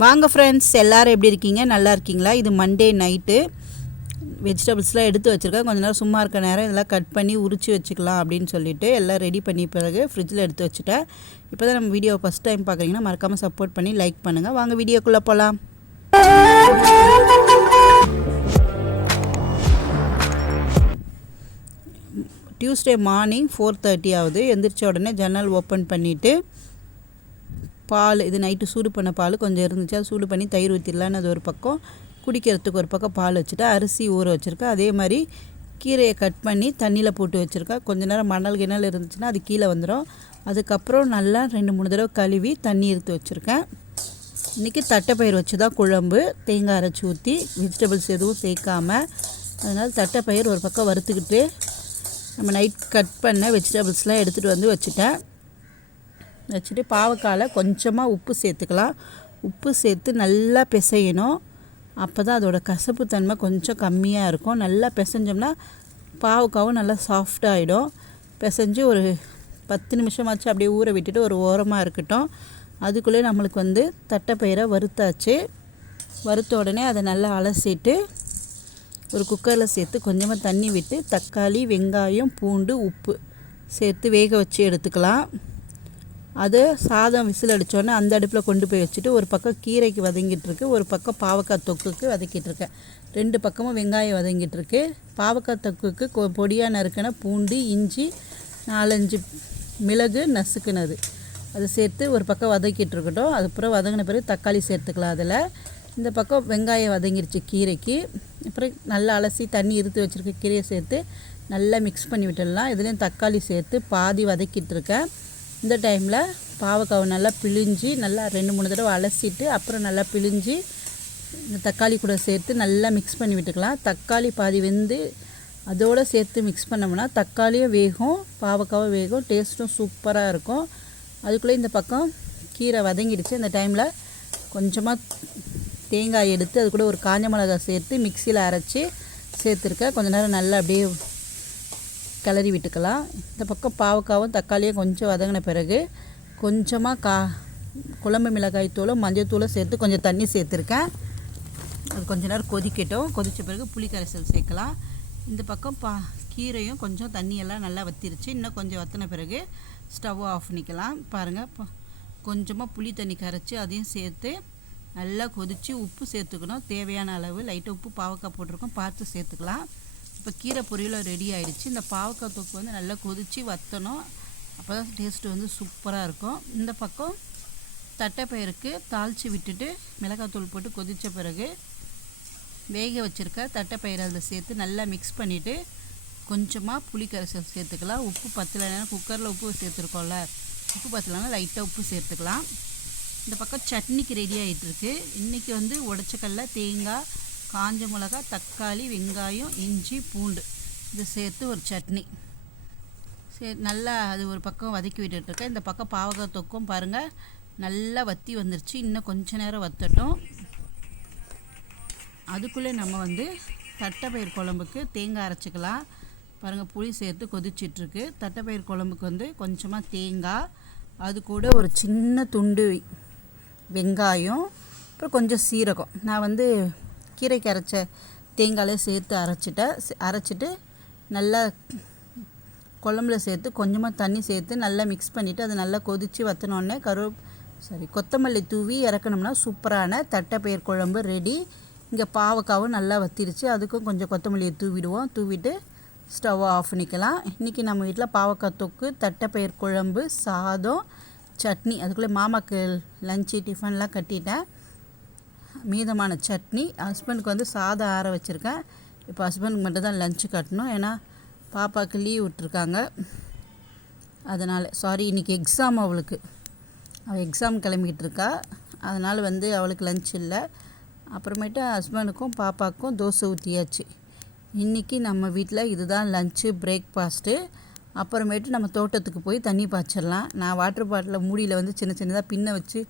வாங்க ஃப்ரெண்ட்ஸ் எல்லோரும் எப்படி இருக்கீங்க? நல்லா இருக்கீங்களா? இது மண்டே நைட்டு வெஜிடபிள்ஸ்லாம் எடுத்து வச்சுருக்கேன். கொஞ்ச நேரம் சும்மா இருக்க நேரம் இதெல்லாம் கட் பண்ணி உரிச்சு வச்சுக்கலாம் அப்படின்னு சொல்லிட்டு எல்லாம் ரெடி பண்ணி பிறகு ஃப்ரிட்ஜில் எடுத்து வச்சுட்டேன். இப்போ தான் நம்ம வீடியோ ஃபஸ்ட் டைம் பார்க்குறீங்கன்னா மறக்காமல் சப்போர்ட் பண்ணி லைக் பண்ணுங்கள் வாங்க வீடியோக்குள்ளே போகலாம் டியூஸ்டே மார்னிங் ஃபோர் தேர்ட்டி ஆகுது. எந்திரிச்ச உடனே ஜன்னல் ஓப்பன் பண்ணிவிட்டு பால் இது நைட்டு சூடு பண்ண பால் கொஞ்சம் இருந்துச்சு. அது சூடு பண்ணி தயிர் ஊற்றிடலான்னு அது ஒரு பக்கம். குடிக்கிறதுக்கு ஒரு பக்கம் பால் வச்சுட்டு அரிசி ஊற வச்சுருக்கேன். அதே மாதிரி கீரையை கட் பண்ணி தண்ணியில் போட்டு வச்சுருக்கேன். கொஞ்ச நேரம் மணல் கிணல் இருந்துச்சுன்னா அது கீழே வந்துடும் அதுக்கப்புறம் நல்லா ரெண்டு மூணு தடவை கழுவி தண்ணி எடுத்து வச்சுருக்கேன். இன்றைக்கி தட்டைப்பயிர் வச்சு தான் குழம்பு. தேங்காய் அரைச்சி ஊற்றி வெஜிடபிள்ஸ் எதுவும் சேர்க்காம அதனால் தட்டைப்பயிர் ஒரு பக்கம் வறுத்துக்கிட்டு நம்ம நைட் கட் பண்ண வெஜிடபிள்ஸ்லாம் எடுத்துகிட்டு வந்து வச்சுட்டேன். வச்சுட்டு பாவக்காயில் கொஞ்சமாக உப்பு சேர்த்துக்கலாம். உப்பு சேர்த்து நல்லா பிசையணும். அப்போ தான் அதோட கசப்பு தன்மை கொஞ்சம் கம்மியாக இருக்கும். நல்லா பிசைஞ்சோம்னா பாவக்காவும் நல்லா சாஃப்டாகிடும் பிசைஞ்சு ஒரு பத்து நிமிஷமாச்சு அப்படியே ஊற விட்டுட்டு ஒரு ஓரமாக இருக்கட்டும். அதுக்குள்ளே நம்மளுக்கு வந்து தட்டைப்பயிரை வறுத்தாச்சு. வறுத்த உடனே அதை நல்லா அலசிட்டு ஒரு குக்கரில் சேர்த்து கொஞ்சமாக தண்ணி விட்டு தக்காளி வெங்காயம் பூண்டு உப்பு சேர்த்து வேக வச்சு எடுத்துக்கலாம். அது சாதம் விசில் அடித்தோன்னே அந்த அடுப்பில் கொண்டு போய் வச்சுட்டு ஒரு பக்கம் கீரைக்கு வதங்கிட்டுருக்கு ஒரு பக்கம் பாவக்காய் தொக்குக்கு வதக்கிட்டுருக்கேன் ரெண்டு பக்கமும் வெங்காயம் வதங்கிட்டுருக்கு. பாவக்காய் தொக்குக்கு கொ பொடியாக நறுக்கின பூண்டு இஞ்சி நாலஞ்சு மிளகு நசுக்குனது. அது சேர்த்து ஒரு பக்கம் வதக்கிட்டு இருக்கட்டும் அதுக்கப்புறம் வதங்கின பிறகு தக்காளி சேர்த்துக்கலாம் அதில். இந்த பக்கம் வெங்காயம் வதங்கிருச்சு கீரைக்கு. அப்புறம் நல்லா அலசி தண்ணி இருத்து வச்சுருக்க கீரையை சேர்த்து நல்லா மிக்ஸ் பண்ணி விட்டுடலாம். இதுலேயும் தக்காளி சேர்த்து பாதி வதக்கிட்டு இருக்கேன் இந்த டைமில் பாவக்காவை நல்லா பிழிஞ்சு நல்லா ரெண்டு மூணு தடவை அலசிட்டு அப்புறம் நல்லா பிழிஞ்சு இந்த தக்காளி கூட சேர்த்து நல்லா மிக்ஸ் பண்ணி விட்டுக்கலாம். தக்காளி பாதி வெந்து அதோடு சேர்த்து மிக்ஸ் பண்ணோம்னா தக்காளியும் வேகும் பாவக்காவும் வேகும் டேஸ்ட்டும் சூப்பராக இருக்கும். அதுக்குள்ளே இந்த பக்கம் கீரை வதங்கிடுச்சு. இந்த டைமில் கொஞ்சமாக தேங்காய் எடுத்து அது கூட ஒரு காஞ்ச மிளகாய் சேர்த்து மிக்சியில் அரைச்சி சேர்த்துருக்கேன். கொஞ்ச நேரம் நல்லா அப்படியே கிளறி விட்டுக்கலாம். இந்த பக்கம் பாவக்காவும் தக்காளியும் கொஞ்சம் வதங்கின பிறகு கொஞ்சமாக கா குழம்பு மிளகாய் தூளும் மஞ்சள் தூளும் சேர்த்து கொஞ்சம் தண்ணி சேர்த்துருக்கேன். அது கொஞ்ச நேரம் கொதிக்கட்டும். கொதித்த பிறகு புளி கரைசல் சேர்க்கலாம். இந்த பக்கம் பா கீரையும் கொஞ்சம் தண்ணியெல்லாம் நல்லா வத்திருச்சு. இன்னும் கொஞ்சம் வற்றின பிறகு ஸ்டவ் ஆஃப் பண்ணிக்கலாம். பாருங்கள் கொஞ்சமாக புளி தண்ணி கரைச்சி அதையும் சேர்த்து நல்லா கொதித்து உப்பு சேர்த்துக்கணும். தேவையான அளவு. லைட்டாக உப்பு பாவக்காய் போட்டிருக்கோம். பார்த்து சேர்த்துக்கலாம். இப்போ கீரை பொரியலும் ரெடி ஆகிடுச்சு இந்த பாவக்காய் தொக்கு வந்து நல்லா கொதித்து வற்றணும் அப்போ தான் டேஸ்ட்டு வந்து சூப்பராக இருக்கும். இந்த பக்கம் தட்டைப்பயிருக்கு தாளித்து விட்டுட்டு மிளகாத்தூள் போட்டு கொதித்த பிறகு வேக வச்சுருக்க தட்டைப்பயிர் அதில் சேர்த்து நல்லா மிக்ஸ் பண்ணிவிட்டு கொஞ்சமாக புளி கரைசல் சேர்த்துக்கலாம். உப்பு பத்தலைன்னா குக்கரில் உப்பு சேர்த்துருக்கோம்ல. உப்பு பத்தலைன்னா லைட்டாக உப்பு சேர்த்துக்கலாம். இந்த பக்கம் சட்னிக்கு ரெடி ஆகிட்டுருக்கு இன்றைக்கி வந்து உடச்சக்கல்ல தேங்காய் காஞ்ச மிளகா தக்காளி வெங்காயம் இஞ்சி பூண்டு. இது சேர்த்து ஒரு சட்னி. சரி நல்லா அது ஒரு பக்கம் வதக்கி விட்டுட்டுருக்கேன் இந்த பக்கம் பாவக்காய் தொக்கும் பாருங்கள் நல்லா வற்றி வந்துருச்சு. இன்னும் கொஞ்ச நேரம் வத்தட்டும். அதுக்குள்ளே நம்ம வந்து தட்டைப்பயிர் குழம்புக்கு தேங்காய் அரைச்சிக்கலாம். பாருங்கள் புளி சேர்த்து கொதிச்சிட்ருக்கு. தட்டைப்பயிர் குழம்புக்கு வந்து கொஞ்சமாக தேங்காய் அது கூட ஒரு சின்ன துண்டு வெங்காயம் அப்புறம் கொஞ்சம் சீரகம். நான் வந்து கீரைக்கு அரைச்ச தேங்காயை சேர்த்து அரைச்சிட்டேன் அரைச்சிட்டு நல்லா குழம்புல சேர்த்து கொஞ்சமாக தண்ணி சேர்த்து நல்லா மிக்ஸ் பண்ணிவிட்டு அது நல்லா கொதித்து வற்றினோடனே கரு சாரி கொத்தமல்லி தூவி இறக்கணும்னா சூப்பரான தட்டைப்பயிர் குழம்பு ரெடி இங்கே பாவக்காவும் நல்லா வத்திருச்சு. அதுக்கும் கொஞ்சம் கொத்தமல்லியை தூவிடுவோம். தூவிட்டு ஸ்டவ் ஆஃப் பண்ணிக்கலாம். இன்றைக்கி நம்ம வீட்டில் பாவக்காய் தொக்கு தட்டைப்பயிர் குழம்பு சாதம் சட்னி. அதுக்குள்ளே மாமாக்கு லஞ்சு டிஃபன்லாம் கட்டிட்டேன். மீதமான சட்னி. ஹஸ்பண்டுக்கு வந்து சாதம் ஆற வச்சுருக்கேன். இப்போ ஹஸ்பண்டுக்கு மட்டும் தான் லஞ்சு கட்டணும். ஏன்னா பாப்பாவுக்கு லீவ் விட்டுருக்காங்க. அதனால் சாரி இன்றைக்கி எக்ஸாம் அவளுக்கு. அவள் எக்ஸாம் கிளம்பிக்கிட்டு இருக்கா. அதனால் வந்து அவளுக்கு லஞ்ச் இல்லை. அப்புறமேட்டு ஹஸ்பண்டுக்கும் பாப்பாவுக்கும் தோசை ஊற்றியாச்சு இன்றைக்கி நம்ம வீட்டில் இதுதான் லஞ்சு பிரேக்ஃபாஸ்ட்டு அப்புறமேட்டு நம்ம தோட்டத்துக்கு போய் தண்ணி பாய்ச்சிடலாம் நான் வாட்டர் பாட்டிலில் மூடியில் வந்து சின்ன சின்னதாக பின்ன வச்சு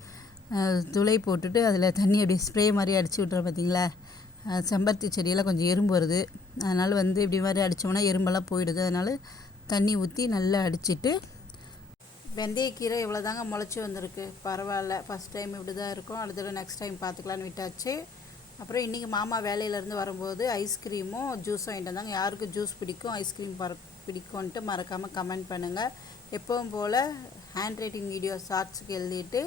துளை போட்டுட்டு அதில் தண்ணி அப்படியே ஸ்ப்ரே மாதிரி அடித்து விட்றேன் பார்த்தீங்களா செம்பருத்தி செடியெல்லாம் கொஞ்சம் எறும்பு வருது. அதனால் வந்து இப்படி மாதிரி அடித்தோம்னா எறும்பெல்லாம் போயிடுது. அதனால் தண்ணி ஊற்றி நல்லா அடிச்சிட்டு வெந்தயக்கீரை இவ்வளோ தாங்க முளைச்சி வந்திருக்கு. பரவாயில்ல. ஃபஸ்ட் டைம் இப்படி தான் இருக்கும். அடுத்த தடவை நெக்ஸ்ட் டைம் பார்த்துக்கலான்னு விட்டாச்சு. அப்புறம் இன்றைக்கி மாமா வேலையிலேருந்து வரும்போது ஐஸ்கிரீமும் ஜூஸும் வாங்கிட்டு வந்தாங்க. யாருக்கு ஜூஸ் பிடிக்கும் ஐஸ்கிரீம் பர பிடிக்கும்ன்ட்டு மறக்காமல் கமெண்ட் பண்ணுங்கள் எப்பவும் போல் ஹேண்ட் ரைட்டிங் வீடியோ ஷார்ட்ஸுக்கு எழுதிட்டு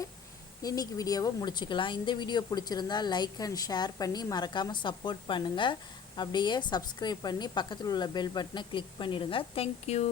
இன்றைக்கி வீடியோவை முடிச்சுக்கலாம். இந்த வீடியோ பிடிச்சிருந்தா லைக் அண்ட் ஷேர் பண்ணி மறக்காமல் சப்போர்ட் பண்ணுங்கள் அப்படியே சப்ஸ்கிரைப் பண்ணி பக்கத்தில் உள்ள பெல் பட்டனை கிளிக் பண்ணிவிடுங்க தேங்க்யூ